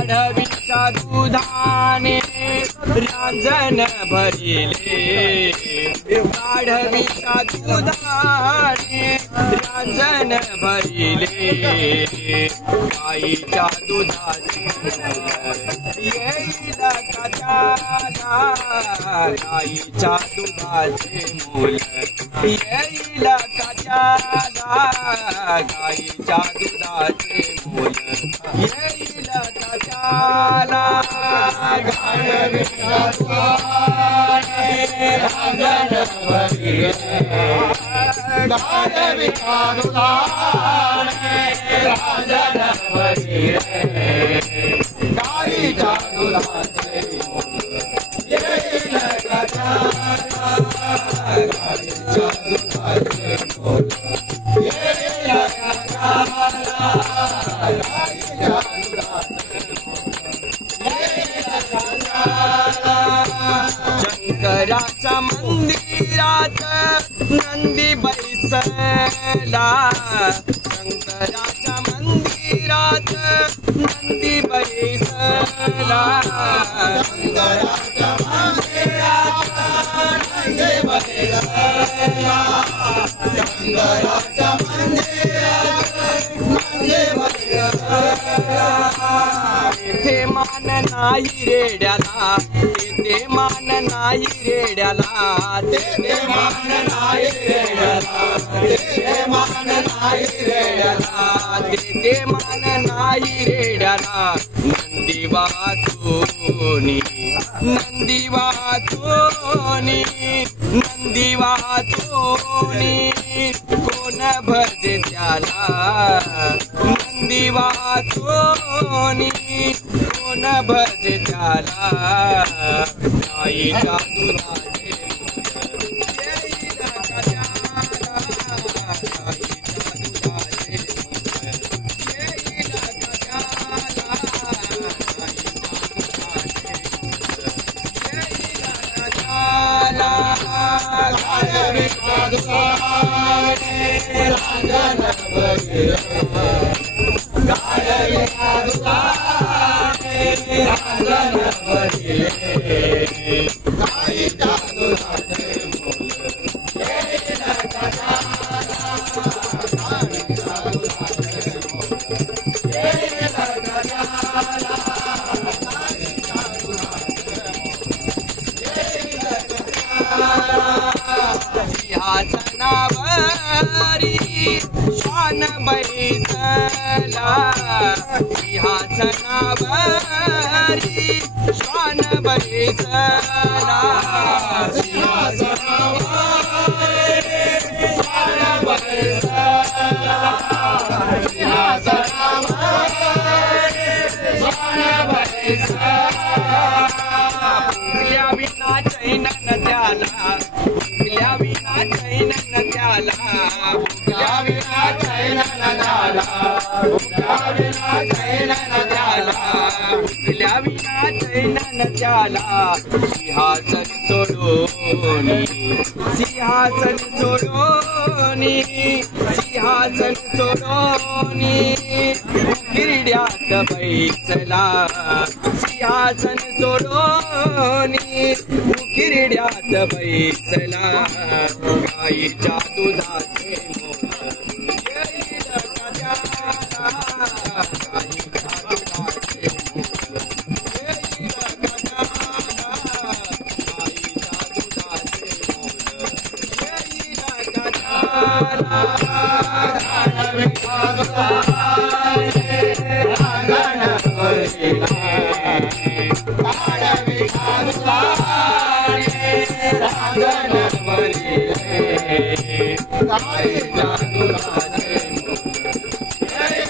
गाढवीच्या दुधाने रांजण भरिले गाढवीच्या दुधाने रांजण भरिले गाईच्या दुधाची येईल कशाला गाईच्या दुधाचे मूल येईल कशाला गाईच्या दुधाचे मूल येईल कशाला गाढवीच्या दुधाने रांजण भरिले गाढवीच्या दुधाने रांजण भरिले गाईच्या दुधाचे मूल येईल कशाला गाईच्या दुधाचे मूल येईल कशाला गाईच्या दुधाचे शंकराच्या मंदिरात नंदी बैसला शंकराच्या मंदिरात नंदी बैसला शंकराच्या मंदिरात नंदी बैसला शंकराच्या मंदिरात नंदी बैसला तेथे मान नाही रेड्याला तेथे मान नाही रेड्याला तेथे मान नाही रेड्याला तेथे मान नाही रेड्याला तेथे मान नाही रेड्याला नंदी वाचोनी नंदी वाचोनी नंदी वाचोनी कोण भजे त्याला नंदी वाचोनी कोण भजे त्याला गाईच्या दुधाचे येईल कशाला गाईच्या दुधाचे येईल कशाला गाढवीच्या दुधाने रांजण भरिले गाढवीच्या दुधाने रांजण भरिले गाईच्या दुधाचे मूल येईल कशाला गाईच्या दुधाचे मूल येईल कशाला गाईच्या दुधाचे मूल येईल कशाला सिंहासनावरी शान बैसला सिंहासनावरी शान बैसला सिंहासनावरी शान बैसला सिंहासनावरी शान बैसला फुंकल्या विना चैन न त्याला फुंकल्या विना चैन न त्याला फुंकल्या विना चैन न त्याला फुंकल्या विना चैन न त्याला फुंकल्या विना चैन न त्याला सिंहासन सोडोनी सिंहासन सोडोनी सिंहासन सोडोनी किरड्यात बैसला सिंहासन सोडोनी किरड्यात बैसला गाईच्या दुधाचे मूल येईल कशाला गाईच्या दुधाचे मूल येईल कशाला गाईच्या दुधाचे मूल येईल कशाला गाढवीच्या दुधाने रांजण भरिले गाढवीच्या दुधाने रांजण भरिले गाईच्या दुधाचे मूल येईल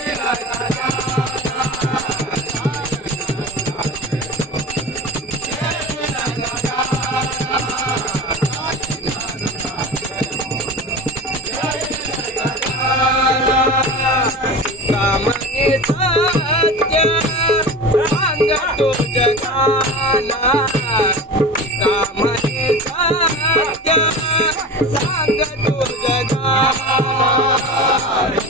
कामने सत्य सांगतो जगाला कामने सत्य सांगतो जगाला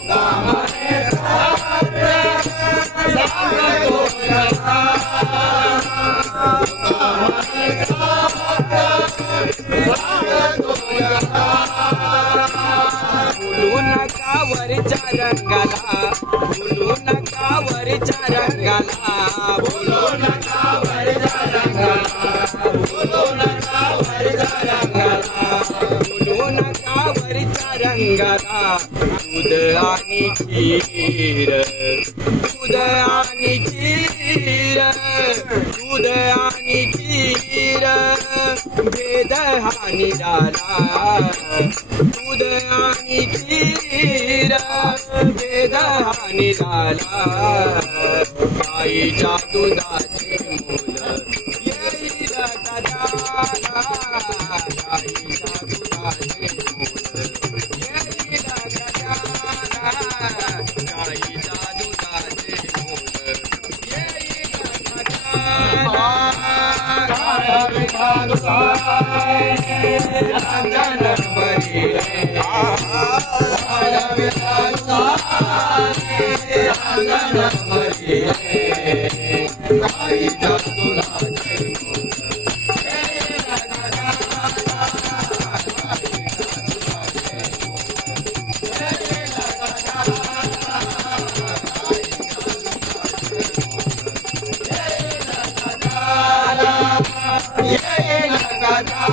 कामने सत्य सांगतो जगाला खीर दूध आणि खीर दूध आणि खीर भेद हा निराला दूध आणि खीर भेद हा निराला गाईच्या दुधाचे मूल येईल गजाला गाईच्या दुधाचे मूल येईल गजाला गाईच्या दुधाचे मूल येईल गजाला अंगण बरी अंगण बरी गाईच्या दुधाचे ये